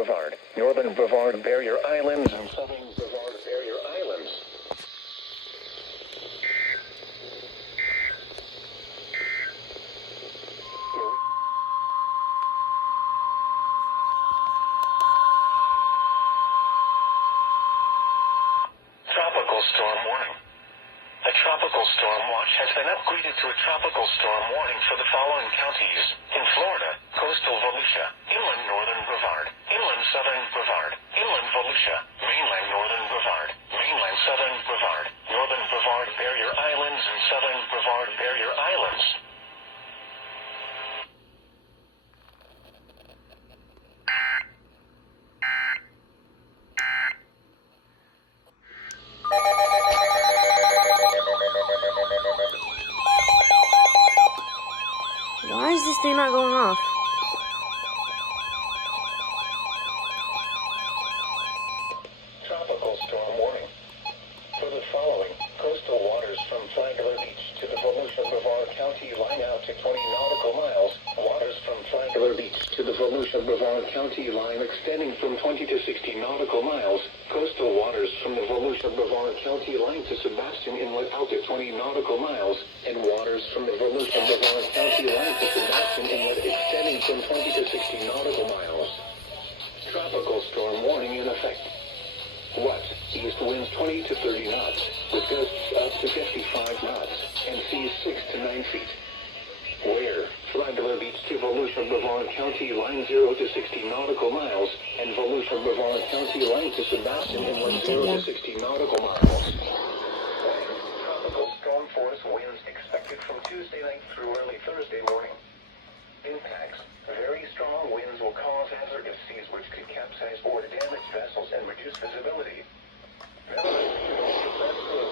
Brevard, northern Brevard Barrier Islands, and southern Brevard Barrier Islands. Tropical storm warning. A tropical storm watch has been upgraded to a tropical storm warning for the following counties. In Florida, coastal Volusia, inland northern Brevard, inland southern Brevard, inland Volusia, mainland northern Brevard, mainland southern Brevard, northern Brevard Barrier Islands, and southern Brevard Barrier Islands. Why is this thing not going off? Tropical storm warning. For the following, coastal waters from Flagler Beach to the Volusia-Brevard County line out to 20 nautical miles. Waters from Flagler Beach to the Volusia-Brevard County line extending from 20 to 60 nautical miles. Coastal waters from the Volusia-Brevard County line to Sebastian Inlet out to 20 nautical miles. And waters from the Volusia-Brevard County line to Sebastian Inlet extending from 20 to 60 nautical miles. Tropical storm warning in effect. What? East winds 20 to 30 knots, with gusts up to 55 knots, and seas 6 to 9 feet. Where? Flagler Beach to Volusia-Brevard County line 0 to 60 nautical miles, and Volusia-Brevard County line to Sebastian Inlet 0 to 60 nautical miles. Tropical storm force winds expected from Tuesday night through early Thursday morning. Impacts. Very strong winds will cause hazardous seas which could capsize or damage vessels and reduce visibility. Nevertheless,